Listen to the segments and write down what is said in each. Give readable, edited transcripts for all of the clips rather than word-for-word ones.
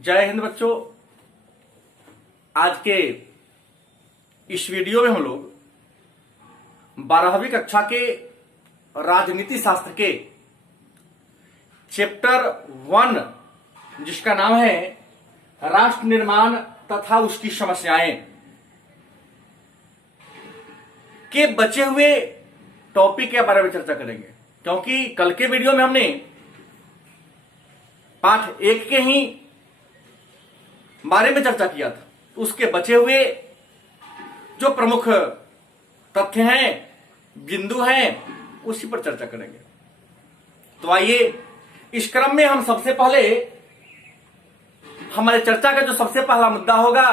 जय हिंद बच्चों। आज के इस वीडियो में हम लोग 12वीं कक्षा के राजनीति शास्त्र के चैप्टर 1 जिसका नाम है राष्ट्र निर्माण तथा उसकी समस्याएं के बचे हुए टॉपिक के बारे में चर्चा करेंगे, क्योंकि कल के वीडियो में हमने पाठ 1 के ही बारे में चर्चा किया था। उसके बचे हुए जो प्रमुख तथ्य हैं, बिंदु हैं, उसी पर चर्चा करेंगे। तो आइए इस क्रम में हम सबसे पहले हमारे चर्चा का जो सबसे पहला मुद्दा होगा,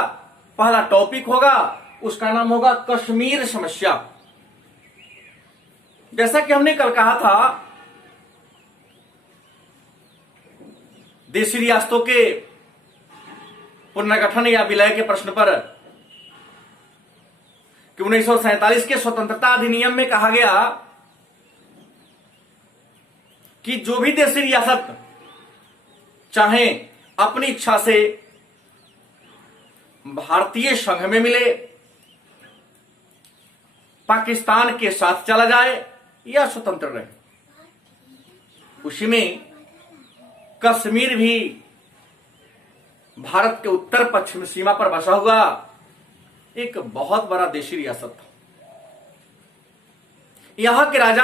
पहला टॉपिक होगा, उसका नाम होगा कश्मीर समस्या। जैसा कि हमने कल कहा था, देशी रियासतों के पुनर्गठन या विलय के प्रश्न पर कि 1947 के स्वतंत्रता अधिनियम में कहा गया कि जो भी देशी रियासत चाहे अपनी इच्छा से भारतीय संघ में मिले, पाकिस्तान के साथ चला जाए या स्वतंत्र रहे। उसी में कश्मीर भी भारत के उत्तर पश्चिम सीमा पर बसा हुआ एक बहुत बड़ा देशी रियासत था। यहां के राजा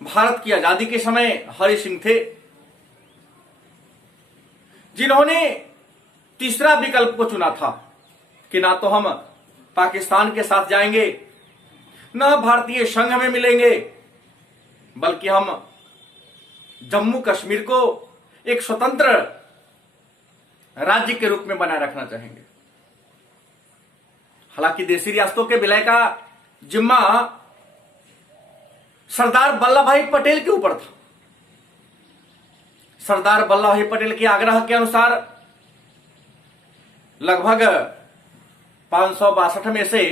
भारत की आजादी के समय हरि सिंह थे, जिन्होंने तीसरा विकल्प को चुना था कि ना तो हम पाकिस्तान के साथ जाएंगे, न भारतीय संघ में मिलेंगे, बल्कि हम जम्मू कश्मीर को एक स्वतंत्र राज्य के रूप में बनाए रखना चाहेंगे। हालांकि देशी रियासतों के विलय का जिम्मा सरदार वल्लभ भाई पटेल के ऊपर था। सरदार वल्लभ भाई पटेल के आग्रह के अनुसार लगभग 562 में से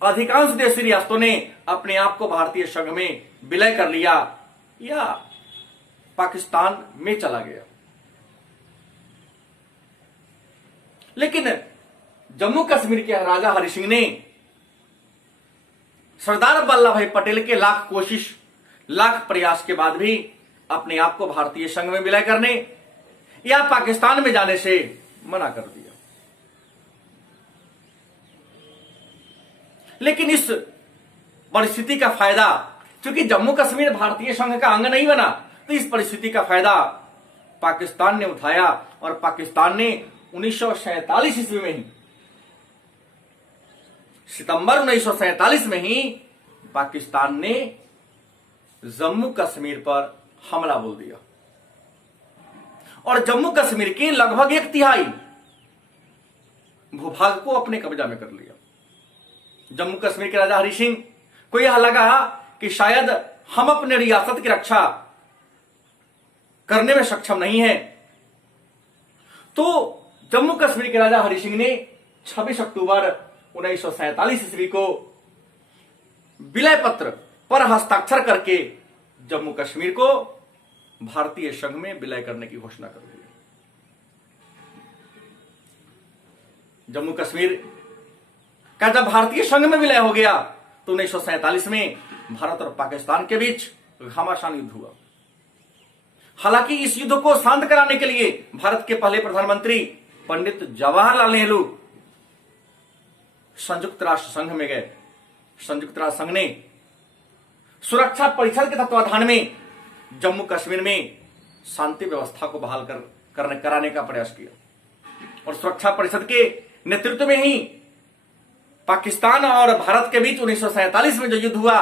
अधिकांश देशी रियासतों ने अपने आप को भारतीय संघ में विलय कर लिया या पाकिस्तान में चला गया। लेकिन जम्मू कश्मीर के राजा हरि सिंह ने सरदार वल्लभ भाई पटेल के लाख कोशिश, लाख प्रयास के बाद भी अपने आप को भारतीय संघ में विलय करने या पाकिस्तान में जाने से मना कर दिया। लेकिन इस परिस्थिति का फायदा, क्योंकि जम्मू कश्मीर भारतीय संघ का अंग नहीं बना, तो इस परिस्थिति का फायदा पाकिस्तान ने उठाया और पाकिस्तान ने 1947 ईस्वी में ही, सितंबर 1947 में ही पाकिस्तान ने जम्मू कश्मीर पर हमला बोल दिया और जम्मू कश्मीर के लगभग 1/3 भूभाग को अपने कब्जा में कर लिया। जम्मू कश्मीर के राजा हरि सिंह को यह लगा कि शायद हम अपने रियासत की रक्षा करने में सक्षम नहीं है, तो जम्मू कश्मीर के राजा हरि सिंह ने 26 अक्टूबर 1947 ईस्वी को विलय पत्र पर हस्ताक्षर करके जम्मू कश्मीर को भारतीय संघ में विलय करने की घोषणा कर दी। जम्मू कश्मीर का जब भारतीय संघ में विलय हो गया तो 1947 में भारत और पाकिस्तान के बीच घमासान युद्ध हुआ। हालांकि इस युद्ध को शांत कराने के लिए भारत के पहले प्रधानमंत्री पंडित जवाहरलाल नेहरू संयुक्त राष्ट्र संघ में गए। संयुक्त राष्ट्र संघ ने सुरक्षा परिषद के तत्वाधान में जम्मू कश्मीर में शांति व्यवस्था को बहाल कराने का प्रयास किया और सुरक्षा परिषद के नेतृत्व में ही पाकिस्तान और भारत के बीच 1947 में जो युद्ध हुआ,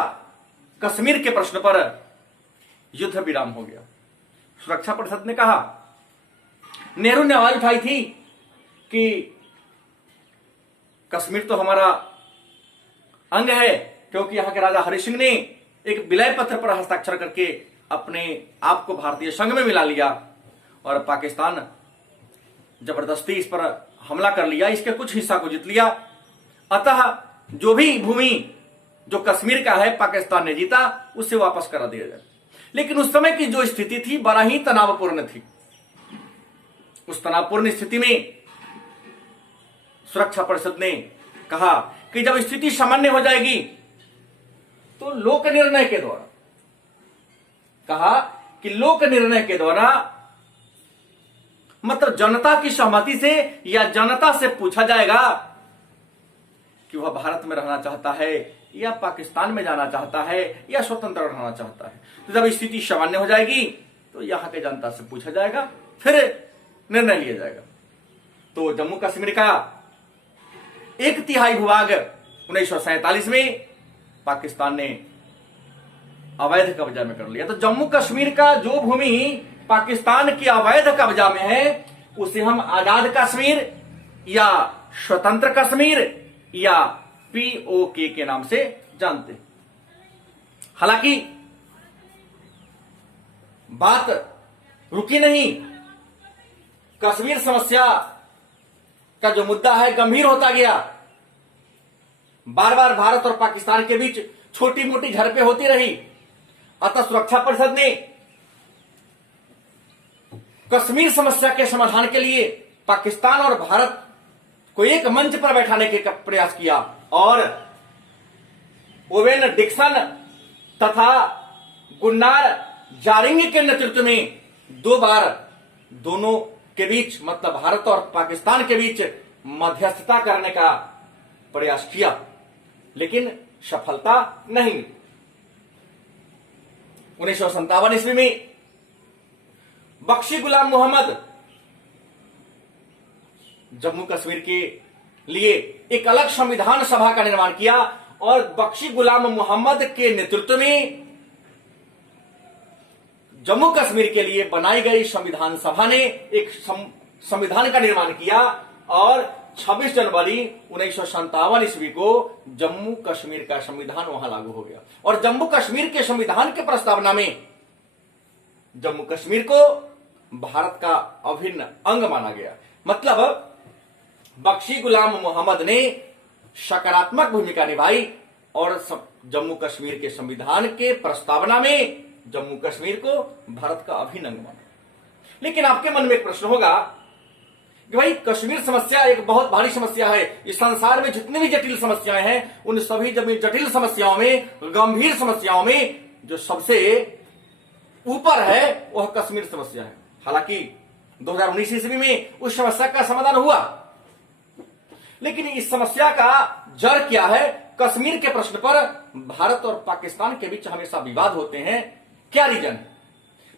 कश्मीर के प्रश्न पर युद्ध विराम हो गया। सुरक्षा परिषद ने कहा, नेहरू ने आवाज उठाई थी कि कश्मीर तो हमारा अंग है, क्योंकि यहां के राजा हरि सिंह ने एक विलय पत्र पर हस्ताक्षर करके अपने आप को भारतीय संघ में मिला लिया और पाकिस्तान जबरदस्ती इस पर हमला कर लिया, इसके कुछ हिस्सा को जीत लिया। अतः जो भी भूमि जो कश्मीर का है पाकिस्तान ने जीता, उसे वापस करा दिया जाए। लेकिन उस समय की जो स्थिति थी बड़ा ही तनावपूर्ण थी। उस तनावपूर्ण स्थिति में सुरक्षा परिषद ने कहा कि जब स्थिति सामान्य हो जाएगी तो लोक निर्णय के द्वारा, कहा कि लोक निर्णय के द्वारा मतलब जनता की सहमति से या जनता से पूछा जाएगा कि वह भारत में रहना चाहता है या पाकिस्तान में जाना चाहता है या स्वतंत्र रहना चाहता है। तो जब स्थिति सामान्य हो जाएगी तो यहां के जनता से पूछा जाएगा, फिर निर्णय लिया जाएगा। तो जम्मू कश्मीर का 1/3 भूभाग 1947 में पाकिस्तान ने अवैध कब्जा में कर लिया। तो जम्मू कश्मीर का जो भूमि पाकिस्तान की अवैध कब्जा में है उसे हम आजाद कश्मीर या स्वतंत्र कश्मीर या पीओके के नाम से जानते हैं। हालांकि बात रुकी नहीं, कश्मीर समस्या का जो मुद्दा है गंभीर होता गया। बार बार भारत और पाकिस्तान के बीच छोटी मोटी झड़पें होती रही। अतः सुरक्षा परिषद ने कश्मीर समस्या के समाधान के लिए पाकिस्तान और भारत को एक मंच पर बैठाने के प्रयास किया और ओवेन डिक्सन तथा गुन्नार जारिंग के नेतृत्व में 2 बार दोनों के बीच मतलब भारत और पाकिस्तान के बीच मध्यस्थता करने का प्रयास किया, लेकिन सफलता नहीं मिली। 1957 ईस्वी में बख्शी गुलाम मोहम्मद जम्मू कश्मीर के लिए एक अलग संविधान सभा का निर्माण किया और बख्शी गुलाम मोहम्मद के नेतृत्व में जम्मू कश्मीर के लिए बनाई गई संविधान सभा ने एक संविधान का निर्माण किया और 26 जनवरी 1957 ईस्वी को जम्मू कश्मीर का संविधान वहां लागू हो गया। और जम्मू कश्मीर के संविधान के प्रस्तावना में जम्मू कश्मीर को भारत का अभिन्न अंग माना गया। मतलब बख्शी गुलाम मोहम्मद ने सकारात्मक भूमिका निभाई और जम्मू कश्मीर के संविधान के प्रस्तावना में जम्मू कश्मीर को भारत का अभिन्न अंग माना। लेकिन आपके मन में एक प्रश्न होगा कि भाई कश्मीर समस्या एक बहुत भारी समस्या है। इस संसार में जितनी भी जटिल समस्याएं हैं उन सभी जटिल समस्याओं में, गंभीर समस्याओं में जो सबसे ऊपर है वह कश्मीर समस्या है। हालांकि 2019 ईस्वी में उस समस्या का समाधान हुआ, लेकिन इस समस्या का जड़ क्या है? कश्मीर के प्रश्न पर भारत और पाकिस्तान के बीच हमेशा विवाद होते हैं। क्या रीजन है?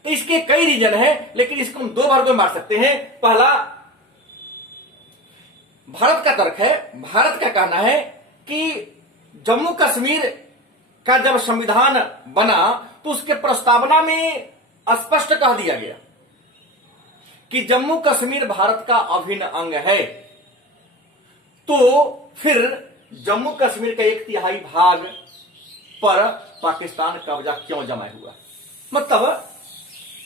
तो इसके कई रीजन है, लेकिन इसको हम 2 भागों में बांट सकते हैं। पहला भारत का तर्क है। भारत का कहना है कि जम्मू कश्मीर का जब संविधान बना तो उसके प्रस्तावना में स्पष्ट कह दिया गया कि जम्मू कश्मीर भारत का अभिन्न अंग है। तो फिर जम्मू कश्मीर का 1/3 भाग पर पाकिस्तान कब्जा क्यों जमाए हुआ? मतलब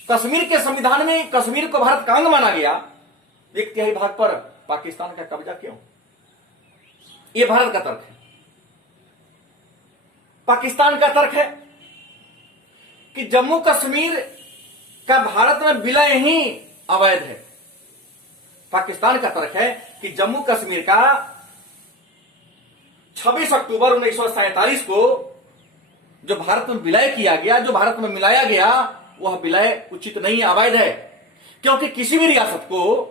कश्मीर के संविधान में कश्मीर को भारत का अंग माना गया, 1/3 भाग पर पाकिस्तान का कब्जा क्यों? यह भारत का तर्क है। पाकिस्तान का तर्क है कि जम्मू कश्मीर का भारत में विलय ही अवैध है। पाकिस्तान का तर्क है कि जम्मू कश्मीर का 26 अक्टूबर 1947 को जो भारत में विलय किया गया, जो भारत में मिलाया गया, वह विलय उचित नहीं, अवैध है। क्योंकि किसी भी रियासत को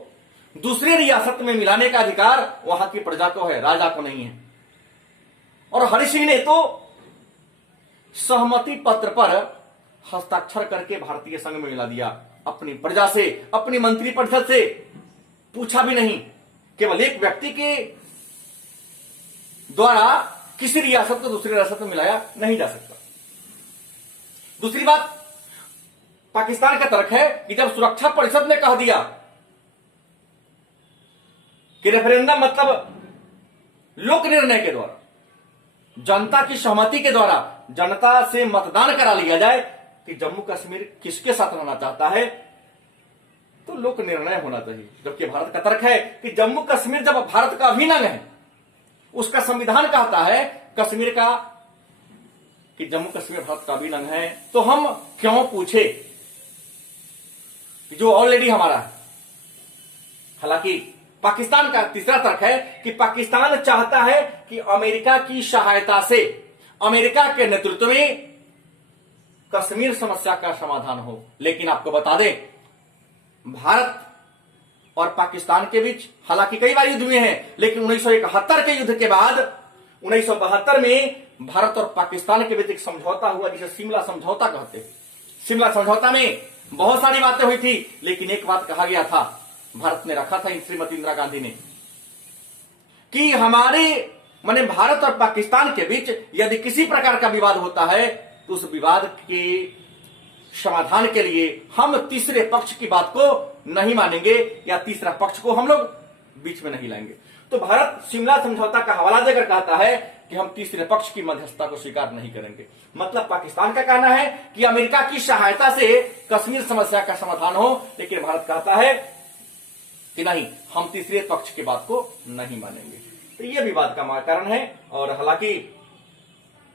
दूसरी रियासत में मिलाने का अधिकार वहां की प्रजा को है, राजा को नहीं है। और हरि सिंह ने तो सहमति पत्र पर हस्ताक्षर करके भारतीय संघ में मिला दिया, अपनी प्रजा से, अपनी मंत्रिपरिषद से पूछा भी नहीं। केवल एक व्यक्ति के द्वारा किसी रियासत को दूसरी रियासत में मिलाया नहीं जा सकता। दूसरी बात, पाकिस्तान का तर्क है कि जब सुरक्षा परिषद ने कह दिया कि रेफरेंडम मतलब लोक निर्णय के द्वारा, जनता की सहमति के द्वारा जनता से मतदान करा लिया जाए कि जम्मू कश्मीर किसके साथ रहना चाहता है, तो लोक निर्णय होना चाहिए। जबकि भारत का तर्क है कि जम्मू कश्मीर जब भारत का अभिन्न अंग है, उसका संविधान कहता है कश्मीर का कि जम्मू कश्मीर भारत का अभिन्न अंग है, तो हम क्यों पूछे जो ऑलरेडी हमारा है। हालांकि पाकिस्तान का तीसरा तर्क है कि पाकिस्तान चाहता है कि अमेरिका की सहायता से, अमेरिका के नेतृत्व में कश्मीर समस्या का समाधान हो। लेकिन आपको बता दें, भारत और पाकिस्तान के बीच हालांकि कई बार युद्ध हुए हैं, लेकिन 1971 के युद्ध के बाद 1972 में भारत और पाकिस्तान के बीच एक समझौता हुआ जिसे शिमला समझौता कहते हैं। शिमला समझौता में बहुत सारी बातें हुई थी, लेकिन एक बात कहा गया था, भारत ने रखा था श्रीमती इंदिरा गांधी ने, कि हमारे माने भारत और पाकिस्तान के बीच यदि किसी प्रकार का विवाद होता है तो उस विवाद के समाधान के लिए हम तीसरे पक्ष की बात को नहीं मानेंगे या तीसरा पक्ष को हम लोग बीच में नहीं लाएंगे। तो भारत शिमला समझौता का हवाला देकर कहता है कि हम तीसरे पक्ष की मध्यस्थता को स्वीकार नहीं करेंगे। मतलब पाकिस्तान का कहना है कि अमेरिका की सहायता से कश्मीर समस्या का समाधान हो, लेकिन भारत कहता है कि नहीं, हम तीसरे पक्ष की बात को नहीं मानेंगे। तो यह विवाद का कारण है। और हालांकि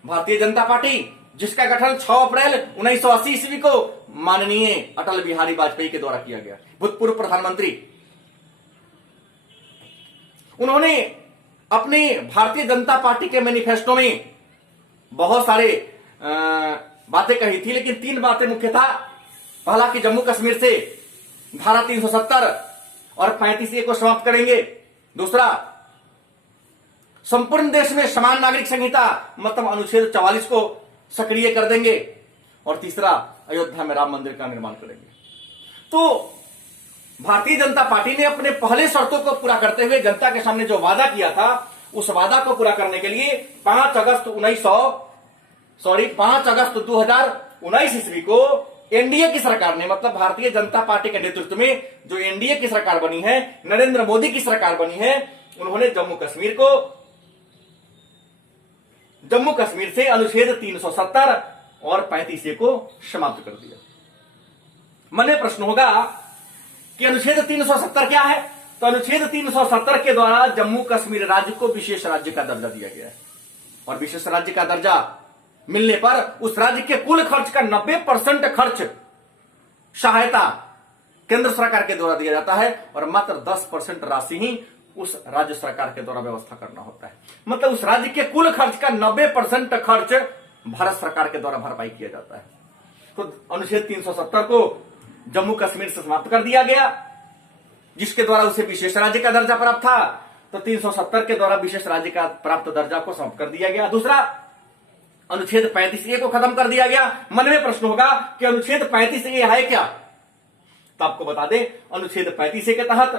भारतीय जनता पार्टी, जिसका गठन 6 अप्रैल 1980 ईस्वी को माननीय अटल बिहारी वाजपेयी के द्वारा किया गया, भूतपूर्व प्रधानमंत्री, उन्होंने अपने भारतीय जनता पार्टी के मैनिफेस्टो में बहुत सारे बातें कही थी, लेकिन 3 बातें मुख्य था। पहला कि जम्मू कश्मीर से धारा 370 और 35A को समाप्त करेंगे। दूसरा, संपूर्ण देश में समान नागरिक संहिता मतलब अनुच्छेद 44 को सक्रिय कर देंगे। और तीसरा, अयोध्या में राम मंदिर का निर्माण करेंगे। तो भारतीय जनता पार्टी ने अपने पहले शर्तों को पूरा करते हुए जनता के सामने जो वादा किया था, उस वादा को पूरा करने के लिए 5 अगस्त 2019 ईस्वी को एनडीए की सरकार ने, मतलब भारतीय जनता पार्टी के नेतृत्व में जो एनडीए की सरकार बनी है, नरेंद्र मोदी की सरकार बनी है, उन्होंने जम्मू कश्मीर से अनुच्छेद 370 और 35A को समाप्त कर दिया। मन में प्रश्न होगा कि अनुच्छेद 370 क्या है? तो अनुच्छेद 370 के द्वारा जम्मू कश्मीर राज्य को विशेष राज्य का दर्जा दिया गया है, और विशेष राज्य का दर्जा मिलने पर उस राज्य के कुल खर्च का 90% खर्च सहायता केंद्र सरकार के द्वारा दिया जाता है, और मात्र 10% राशि ही उस राज्य सरकार के द्वारा व्यवस्था करना होता है। मतलब उस राज्य के कुल खर्च का 90% खर्च भारत सरकार के द्वारा भरपाई किया जाता है। तो अनुच्छेद 370 को जम्मू कश्मीर से समाप्त कर दिया गया, जिसके द्वारा उसे विशेष राज्य का दर्जा प्राप्त था। तो 370 के द्वारा विशेष राज्य का प्राप्त दर्जा को समाप्त कर दिया गया। दूसरा, अनुच्छेद 35A को खत्म कर दिया गया। मन में प्रश्न होगा कि अनुच्छेद 35A है क्या? तो आपको बता दें, अनुच्छेद 35A के तहत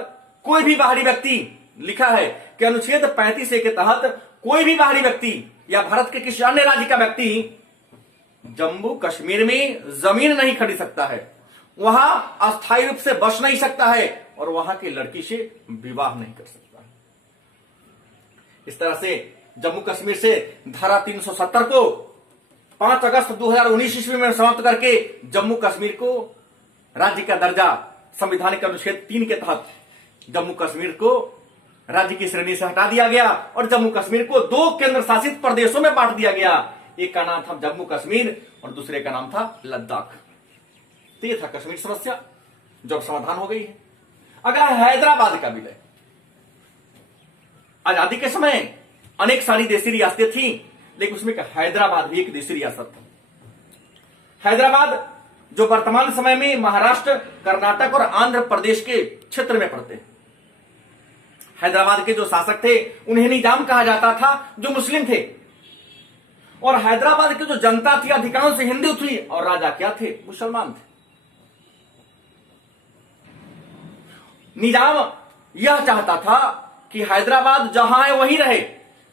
कोई भी बाहरी व्यक्ति, लिखा है कि अनुच्छेद 35A के तहत कोई भी बाहरी व्यक्ति या भारत के किसी अन्य राज्य का व्यक्ति जम्मू कश्मीर में जमीन नहीं खरीद सकता है, वहां अस्थायी रूप से बस नहीं सकता है, और वहां की लड़की से विवाह नहीं कर सकता। इस तरह से जम्मू कश्मीर से धारा 370 को 5 अगस्त 2019 ईस्वी में समाप्त करके जम्मू कश्मीर को राज्य का दर्जा संविधान के अनुच्छेद 3 के तहत जम्मू कश्मीर को राज्य की श्रेणी से हटा दिया गया, और जम्मू कश्मीर को 2 केंद्र शासित प्रदेशों में बांट दिया गया। एक का नाम था जम्मू कश्मीर और दूसरे का नाम था लद्दाख। तो ये था कश्मीर समस्या, जो समाधान हो गई है। अगला हैदराबाद का विलय। आजादी के समय अनेक सारी देशी रियासतें थी, लेकिन उसमें हैदराबाद भी एक देशी रियासत था। हैदराबाद जो वर्तमान समय में महाराष्ट्र, कर्नाटक और आंध्र प्रदेश के क्षेत्र में पड़ते हैं। हैदराबाद के जो शासक थे उन्हें निजाम कहा जाता था, जो मुस्लिम थे, और हैदराबाद की जो जनता थी अधिकांश हिंदू थी, और राजा क्या थे? मुसलमान थे। निजाम यह चाहता था कि हैदराबाद जहां है वहीं रहे,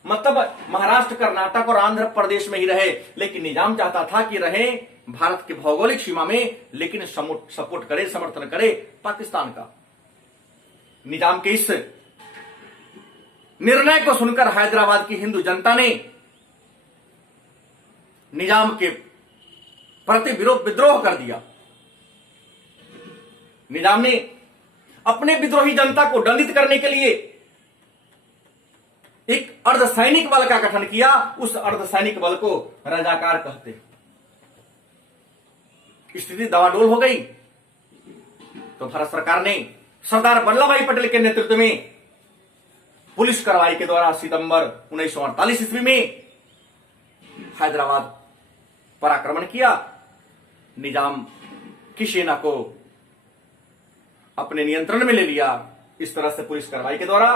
मतलब महाराष्ट्र, कर्नाटक और आंध्र प्रदेश में ही रहे, लेकिन निजाम चाहता था कि रहे भारत की भौगोलिक सीमा में, लेकिन सपोर्ट करे, समर्थन करे पाकिस्तान का। निजाम के इस निर्णय को सुनकर हैदराबाद की हिंदू जनता ने निजाम के प्रति विद्रोह कर दिया। निजाम ने अपने विद्रोही जनता को दंडित करने के लिए एक अर्धसैनिक बल का गठन किया। उस अर्धसैनिक बल को रजाकार कहते हैं। स्थिति दबाडोल हो गई, तो भारत सरकार ने सरदार वल्लभ भाई पटेल के नेतृत्व में पुलिस कार्रवाई के द्वारा सितंबर 1948 ईस्वी में हैदराबाद पर आक्रमण किया। निजाम की सेना को अपने नियंत्रण में ले लिया। इस तरह से पुलिस कार्रवाई के द्वारा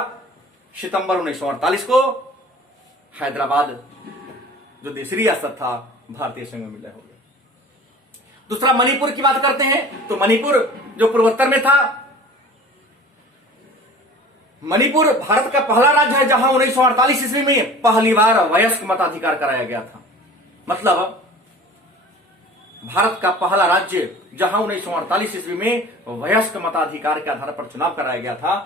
सितंबर 1948 को हैदराबाद जो देशी रियासत था भारतीय संघ में विलय हो गया। दूसरा मणिपुर की बात करते हैं तो मणिपुर जो पूर्वोत्तर में था, मणिपुर भारत का पहला राज्य है जहां 1948 ईस्वी में पहली बार वयस्क मताधिकार कराया गया था। मतलब भारत का पहला राज्य जहां 1948 ईस्वी में वयस्क मताधिकार के आधार पर चुनाव कराया गया था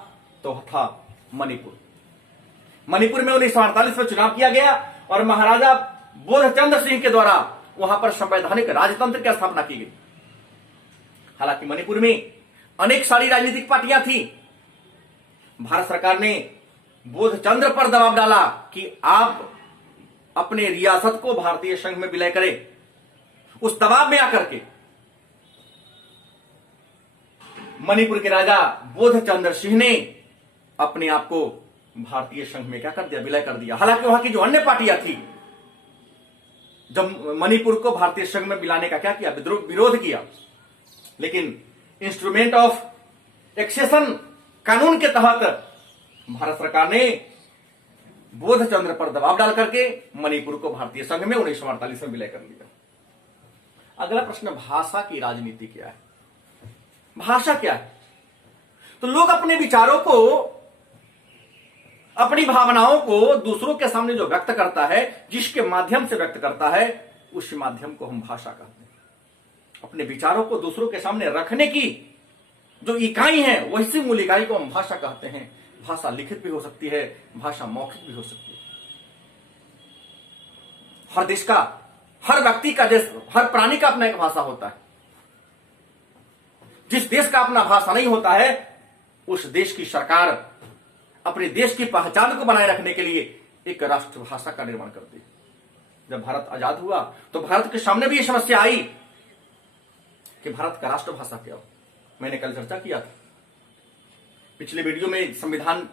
तो था मणिपुर। मणिपुर में 1948 में चुनाव किया गया और महाराजा बोधचंद्र सिंह के द्वारा वहां पर संवैधानिक राजतंत्र की स्थापना की गई। हालांकि मणिपुर में अनेक सारी राजनीतिक पार्टियां थी। भारत सरकार ने बोधचंद्र पर दबाव डाला कि आप अपने रियासत को भारतीय संघ में विलय करें। उस दबाव में आकर के मणिपुर के राजा बोधचंद्र सिंह ने अपने आप को भारतीय संघ में क्या कर दिया, विलय कर दिया। हालांकि वहां की जो अन्य पार्टियां थी जब मणिपुर को भारतीय संघ में मिलाने का क्या किया, विरोध किया, लेकिन इंस्ट्रूमेंट ऑफ एक्सेशन कानून के तहत भारत सरकार ने बोधचंद्र पर दबाव डाल करके मणिपुर को भारतीय संघ में 1948 में विलय कर लिया। अगला प्रश्न, भाषा की राजनीति क्या है? भाषा क्या है? तो लोग अपने विचारों को, अपनी भावनाओं को दूसरों के सामने जो व्यक्त करता है, जिसके माध्यम से व्यक्त करता है, उस माध्यम को हम भाषा कहते हैं। अपने विचारों को दूसरों के सामने रखने की जो इकाई है, वैसी मूल इकाई को हम भाषा कहते हैं। भाषा लिखित भी हो सकती है, भाषा मौखिक भी हो सकती है। हर देश का, हर व्यक्ति का, देश, हर प्राणी का अपना एक भाषा होता है। जिस देश का अपना भाषा नहीं होता है, उस देश की सरकार अपने देश की पहचान को बनाए रखने के लिए एक राष्ट्रभाषा का निर्माण करती है। जब भारत आजाद हुआ तो भारत के सामने भी यह समस्या आई कि भारत का राष्ट्रभाषा क्या हो। मैंने कल चर्चा किया था, पिछले वीडियो में संविधान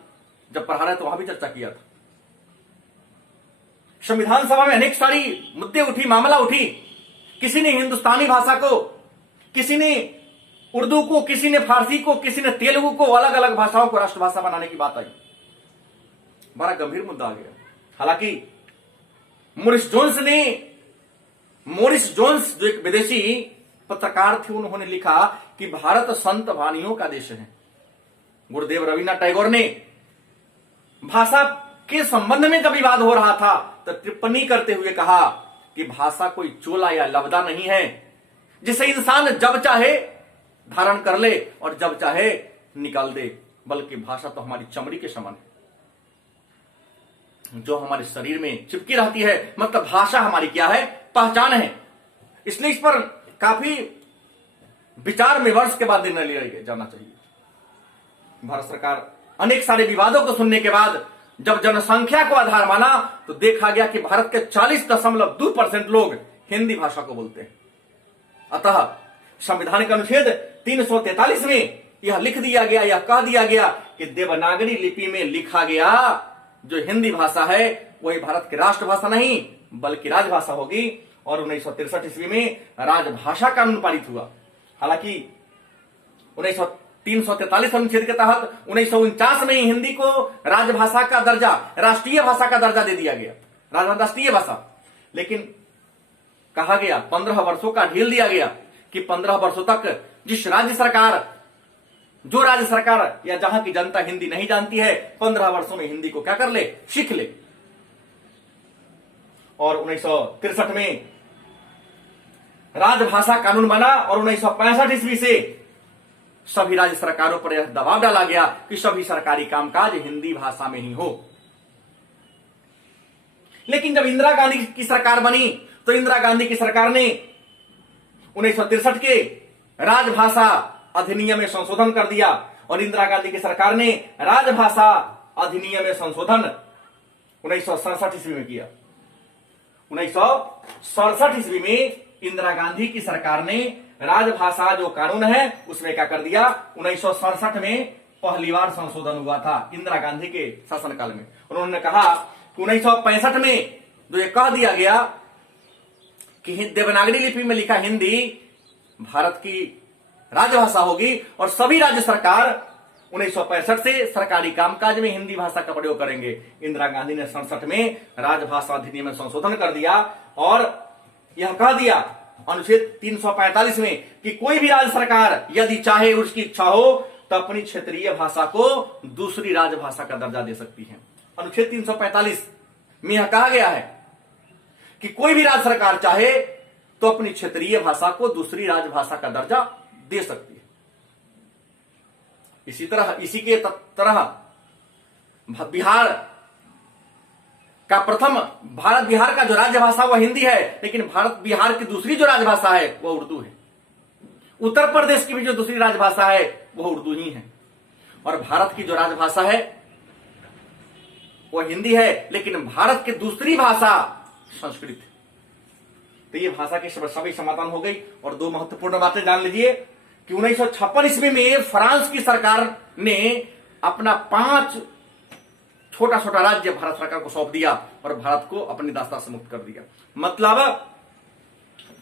जब पढ़ा रहे तो वहां भी चर्चा किया था। संविधान सभा में अनेक सारी मुद्दे उठी, मामला उठी। किसी ने हिंदुस्तानी भाषा को, किसी ने उर्दू को, किसी ने फारसी को, किसी ने तेलुगु को, अलग अलग भाषाओं को राष्ट्रभाषा बनाने की बात आई। बड़ा गंभीर मुद्दा आ गया। हालांकि मोरिस जोन्स जो एक विदेशी पत्रकार थे, उन्होंने लिखा कि भारत संत वाणियों का देश है। गुरुदेव रवीन्द्रनाथ टैगोर ने भाषा के संबंध में जब विवाद हो रहा था तो टिप्पणी करते हुए कहा कि भाषा कोई चोला या लबदा नहीं है जिसे इंसान जब चाहे धारण कर ले और जब चाहे निकाल दे, बल्कि भाषा तो हमारी चमड़ी के समान है जो हमारे शरीर में चिपकी रहती है। मतलब भाषा हमारी क्या है, पहचान है। इसलिए इस पर काफी विचार विमर्श के बाद निर्णय लिया जाना चाहिए। भारत सरकार अनेक सारे विवादों को सुनने के बाद जब जनसंख्या को आधार माना तो देखा गया कि भारत के 40.2% लोग हिंदी भाषा को बोलते हैं। अतः संविधान के अनुच्छेद 343 में यह लिख दिया गया, यह कह दिया गया कि देवनागरी लिपि में लिखा गया जो हिंदी भाषा है वही भारत की राष्ट्रभाषा नहीं बल्कि राजभाषा होगी। और 1963 ईस्वी में राजभाषा कानून पारित हुआ। हालांकि 343 अनुच्छेद के तहत 1949 में हिंदी को राजभाषा का दर्जा, राष्ट्रीय भाषा का दर्जा दे दिया गया, राष्ट्रीय भाषा। लेकिन कहा गया 15 वर्षों का ढील दिया गया कि 15 वर्षों तक जो राज्य सरकार या जहां की जनता हिंदी नहीं जानती है 15 वर्षों में हिंदी को क्या कर ले, सीख ले। और 1963 में राजभाषा कानून बना और 1965 ईस्वी से सभी राज्य सरकारों पर यह दबाव डाला गया कि सभी सरकारी कामकाज हिंदी भाषा में ही हो। लेकिन जब इंदिरा गांधी की सरकार बनी तो इंदिरा गांधी की सरकार ने 1963 के राजभाषा अधिनियम में संशोधन कर दिया और इंदिरा गांधी की सरकार ने राजभाषा अधिनियम में संशोधन 1967 ईस्वी में किया। 1967 ईस्वी में इंदिरा गांधी की सरकार ने राजभाषा जो कानून है उसमें क्या कर दिया, 1967 में पहली बार संशोधन हुआ था इंदिरा गांधी के शासनकाल में। उन्होंने कहा कि 1965 में जो ये कह दिया गया कि देवनागरी लिपि में लिखा हिंदी भारत की राजभाषा होगी और सभी राज्य सरकार 1965 से सरकारी कामकाज में हिंदी भाषा का प्रयोग करेंगे। इंदिरा गांधी ने 67 में राजभाषा अधिनियम में संशोधन कर दिया और यह कह दिया अनुच्छेद 345 में कि कोई भी राज्य सरकार यदि चाहे उसकी इच्छा हो तो अपनी क्षेत्रीय भाषा को दूसरी राजभाषा का दर्जा दे सकती है। अनुच्छेद 345 में यह कहा गया है कि कोई भी राज्य सरकार चाहे तो अपनी क्षेत्रीय भाषा को दूसरी राजभाषा का दर्जा दे सकती है। इसी के तरह बिहार का प्रथम भारत बिहार का जो राजभाषा वह हिंदी है, लेकिन भारत बिहार की दूसरी जो राजभाषा है वह उर्दू है। उत्तर प्रदेश की भी जो दूसरी राजभाषा है वह उर्दू ही है। और भारत की जो राजभाषा है वह हिंदी है, लेकिन भारत की दूसरी भाषा संस्कृत है। तो ये भाषा के सभी समाधान हो गई। और दो महत्वपूर्ण बातें जान लीजिए कि 1956 ईस्वी में फ्रांस की सरकार ने अपना 5 छोटा छोटा राज्य भारत सरकार को सौंप दिया और भारत को अपनी दास्ता से मुक्त कर दिया। मतलब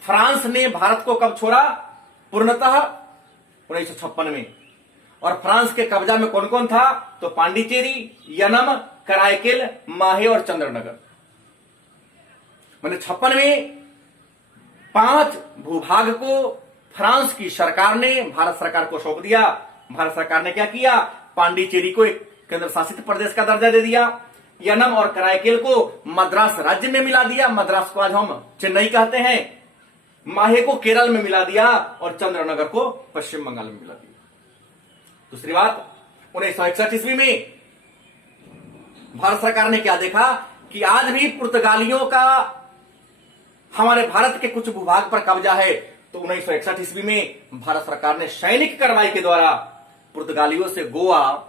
फ्रांस ने भारत को कब छोड़ा? पूर्णतः 1956 में। और फ्रांस के कब्जा में कौन कौन था? तो पांडिचेरी, यनम, कराईकेल, माहे और चंद्रनगर। मैंने 56 में 5 भूभाग को फ्रांस की सरकार ने भारत सरकार को सौंप दिया। भारत सरकार ने क्या किया? पांडिचेरी को एक केंद्र शासित प्रदेश का दर्जा दे दिया, यनम और कराईकेल को मद्रास राज्य में मिला दिया, मद्रास को आज हम चेन्नई कहते हैं, माहे को केरल में मिला दिया और चंद्रनगर को पश्चिम बंगाल में मिला दिया। दूसरी बात, 1961 ईस्वी में भारत सरकार ने क्या देखा कि आज भी पुर्तगालियों का हमारे भारत के कुछ भूभाग पर कब्जा है। तो 1961 ईस्वी में भारत सरकार ने सैनिक कार्रवाई के द्वारा पुर्तगालियों से गोवा,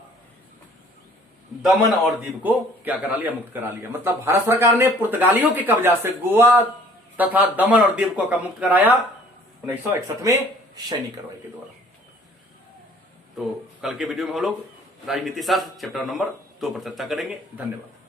दमन और दीव को क्या करा लिया? मुक्त करा लिया। मतलब भारत सरकार ने पुर्तगालियों के कब्जा से गोवा तथा दमन और दीव को मुक्त कराया 1961 में सैनिक कार्रवाई के द्वारा। तो कल के वीडियो में हम लोग राजनीति शास्त्र चैप्टर नंबर 2 पर चर्चा करेंगे। धन्यवाद।